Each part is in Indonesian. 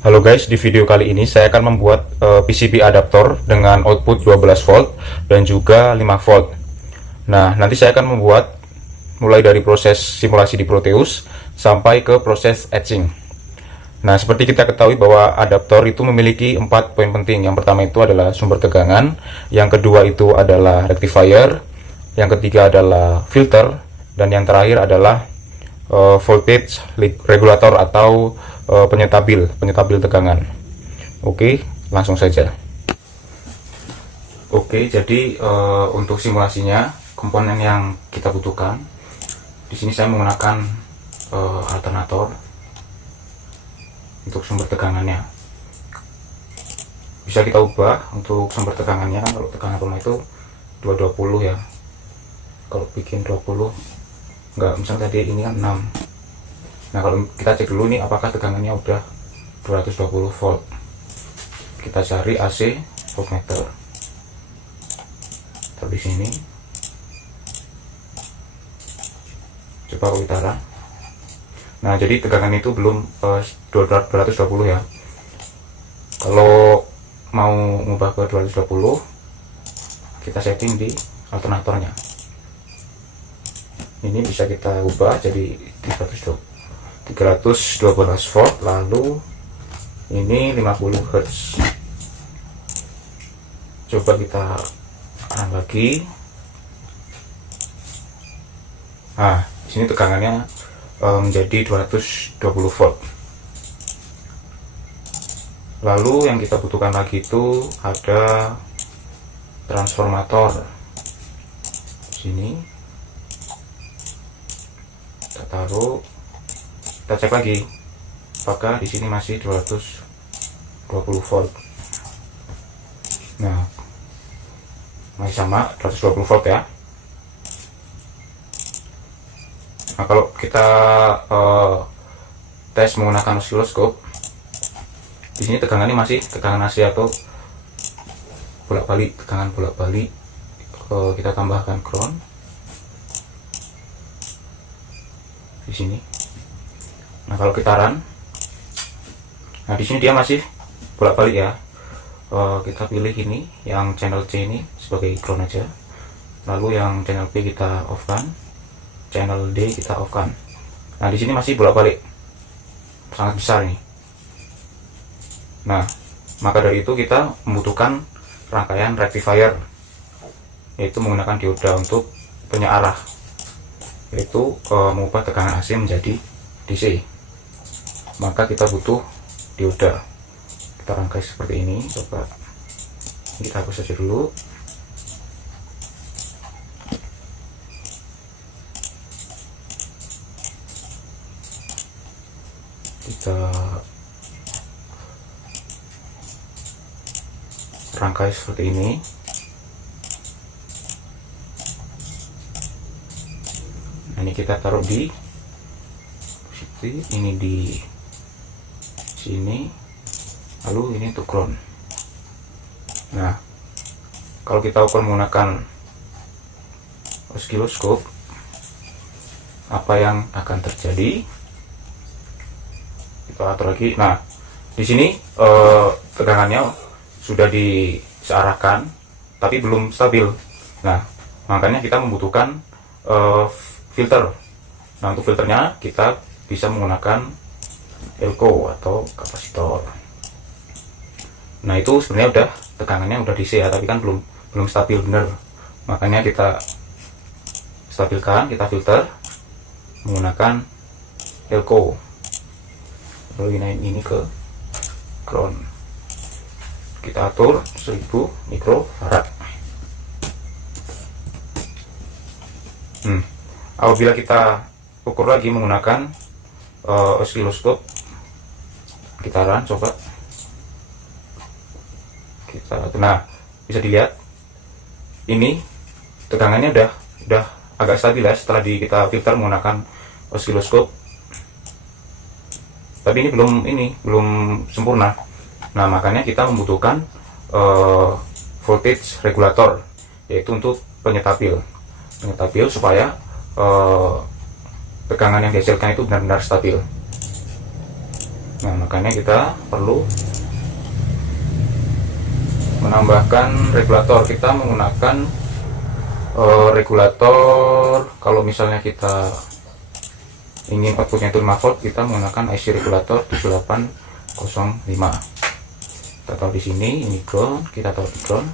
Halo guys, di video kali ini saya akan membuat PCB adaptor dengan output 12 volt dan juga 5 volt. Nah, nanti saya akan membuat mulai dari proses simulasi di Proteus sampai ke proses etching. Nah, seperti kita ketahui bahwa adaptor itu memiliki 4 poin penting. Yang pertama itu adalah sumber tegangan, yang kedua itu adalah rectifier, yang ketiga adalah filter, dan yang terakhir adalah voltage regulator atau penyetabil tegangan. Oke, langsung saja. Oke, jadi untuk simulasinya komponen yang kita butuhkan di sini saya menggunakan alternator untuk sumber tegangannya. Bisa kita ubah untuk sumber tegangannya. Kalau tegangan rumah itu 220 ya, kalau bikin 20 enggak, misalnya tadi ini kan 6. Nah, kalau kita cek dulu nih apakah tegangannya udah 220 volt. Kita cari AC voltmeter. Taruh di sini. Coba utara. Nah, jadi tegangan itu belum 220 ya. Kalau mau ngubah ke 220, kita setting di alternatornya. Ini bisa kita ubah jadi 312 volt, lalu ini 50 Hz. Coba kita run lagi. Nah, di sini tegangannya menjadi 220 volt. Lalu yang kita butuhkan lagi itu ada transformator. Sini kita taruh, kita cek lagi apakah di sini masih 220 volt. Nah, masih sama 220 volt ya. Nah, kalau kita tes menggunakan osiloskop, di sini tegangannya masih tegangan AC atau bolak-balik, tegangan bolak-balik. Kita tambahkan ground di sini. Nah, kalau kita run, nah di sini dia masih bolak-balik ya. Kita pilih ini yang channel C ini sebagai ground aja. Lalu yang channel B kita off kan, channel D kita off kan. Nah, di sini masih bolak-balik, sangat besar ini. Nah, maka dari itu kita membutuhkan rangkaian rectifier, yaitu menggunakan dioda untuk penyearah, yaitu mengubah tegangan AC menjadi DC. Maka kita butuh dioda. Kita rangkai seperti ini. Coba kita hapus saja dulu. Kita rangkai seperti ini. Nah, ini kita taruh di posisi ini, di sini, lalu ini untuk ground. Nah, kalau kita ukur menggunakan osiloskop, apa yang akan terjadi? Kita atur lagi. Nah, di sini tegangannya sudah disearahkan, tapi belum stabil. Nah, makanya kita membutuhkan filter. Nah, untuk filternya kita bisa menggunakan elko atau kapasitor. Nah, itu sebenarnya udah tegangannya udah DC ya, tapi kan belum stabil bener. Makanya kita stabilkan, kita filter menggunakan elko. Lalu ini ke ground. Kita atur 1000 mikrofarad. Apabila kita ukur lagi menggunakan osiloskop, kita run, coba kita, nah bisa dilihat ini tegangannya udah agak stabil ya setelah kita filter menggunakan osiloskop, tapi ini belum sempurna. Nah, makanya kita membutuhkan voltage regulator, yaitu untuk penyetabil supaya tegangan yang dihasilkan itu benar-benar stabil. Nah, makanya kita perlu menambahkan regulator. Kita menggunakan regulator, kalau misalnya kita ingin outputnya itu 5 volt, kita menggunakan IC regulator 7805. Kita taruh di sini, ini ground, kita taruh di ground,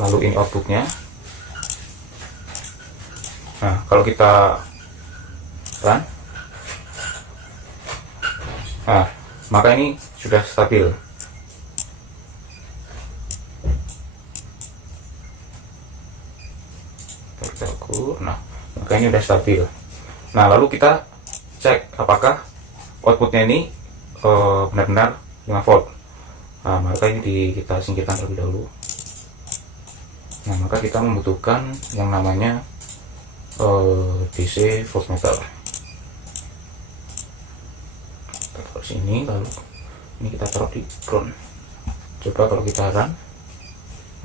lalu ini outputnya. Nah, kalau kita run, nah, maka ini sudah stabil. Nah, maka ini sudah stabil. Nah, lalu kita cek apakah outputnya ini benar-benar 5 volt. Nah, maka ini kita singkirkan terlebih dahulu. Nah, maka kita membutuhkan yang namanya DC voltmeter. Kita taruh sini, lalu ini kita taruh di ground. Coba kalau kita run,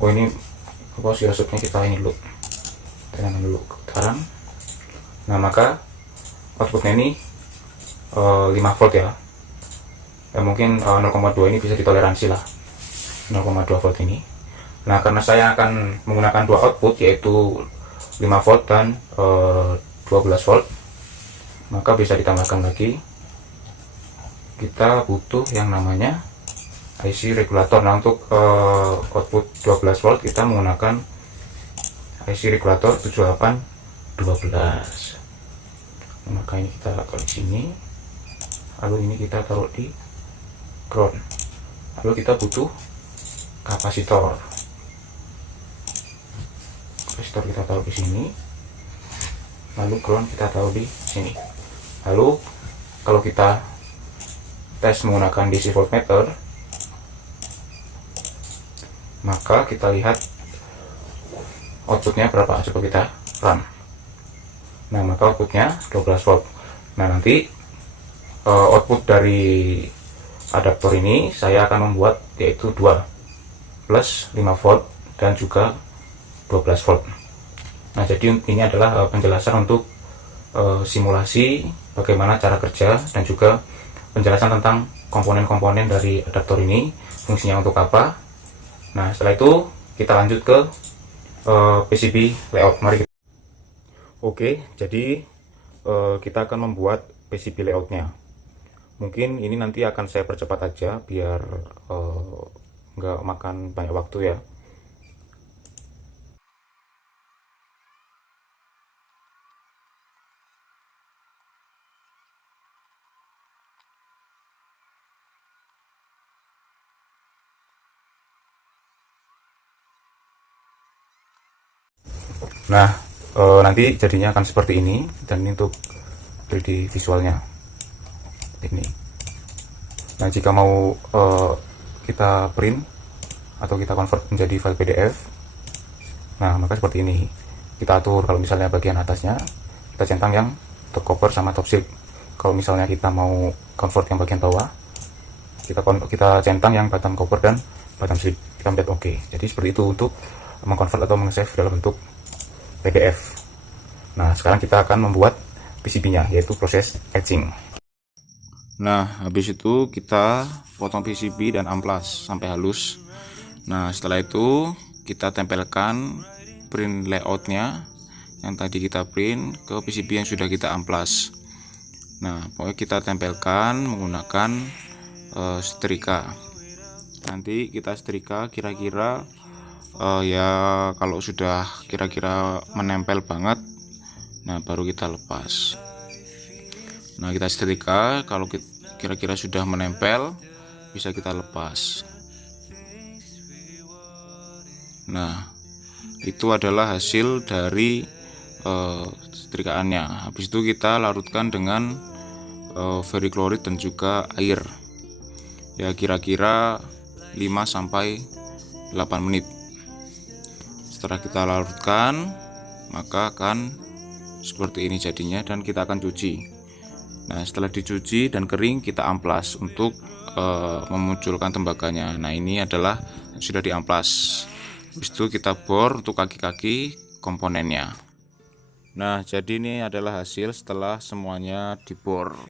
oh ini apa sih resepnya, kita ini dulu, tekan dulu sekarang. Nah, maka outputnya ini 5 volt ya. Mungkin 0,2 ini bisa ditoleransi lah, 0,2 volt ini. Nah, karena saya akan menggunakan dua output, yaitu 5 volt dan 12 volt, maka bisa ditambahkan lagi. Kita butuh yang namanya IC regulator. Nah, untuk output 12 volt kita menggunakan IC regulator 7812. Nah, maka ini kita taruh di sini, lalu ini kita taruh di ground. Lalu kita butuh kapasitor. Kapasitor kita taruh di sini, lalu ground kita taruh di sini. Lalu kalau kita tes menggunakan DC voltmeter, maka kita lihat outputnya berapa. Coba kita run. Nah, maka outputnya 12 volt. Nah, nanti output dari adaptor ini saya akan membuat, yaitu 2 plus 5 volt dan juga 12 volt. Nah, jadi ini adalah penjelasan untuk simulasi bagaimana cara kerja dan juga penjelasan tentang komponen-komponen dari adaptor ini, fungsinya untuk apa. Nah, setelah itu kita lanjut ke PCB layout. Mari kita. Oke, jadi kita akan membuat PCB layoutnya. Mungkin ini nanti akan saya percepat aja biar nggak makan banyak waktu ya. Nah, nanti jadinya akan seperti ini, dan ini untuk 3D visualnya ini. Nah, jika mau kita print atau kita convert menjadi file PDF, nah maka seperti ini. Kita atur, kalau misalnya bagian atasnya kita centang yang top cover sama top shape. Kalau misalnya kita mau convert yang bagian bawah, kita centang yang bottom cover dan bottom shape. Kita pencet OK. Jadi seperti itu untuk mengconvert atau meng-save dalam bentuk PDF. Nah, sekarang kita akan membuat PCB-nya, yaitu proses etching. Nah, habis itu kita potong PCB dan amplas sampai halus. Nah, setelah itu kita tempelkan print layoutnya yang tadi kita print ke PCB yang sudah kita amplas. Nah, pokoknya kita tempelkan menggunakan setrika. Nanti kita setrika kira-kira ya kalau sudah kira-kira menempel banget, nah baru kita lepas. Nah, kita setrika, kalau kira-kira sudah menempel bisa kita lepas. Nah, itu adalah hasil dari setrikaannya. Habis itu kita larutkan dengan ferrichloride dan juga air, ya kira-kira 5-8 menit. Setelah kita larutkan, maka akan seperti ini jadinya, dan kita akan cuci. Nah, setelah dicuci dan kering, kita amplas untuk memunculkan tembaganya. Nah, ini adalah sudah diamplas. Habis itu kita bor untuk kaki-kaki komponennya. Nah, jadi ini adalah hasil setelah semuanya dibor.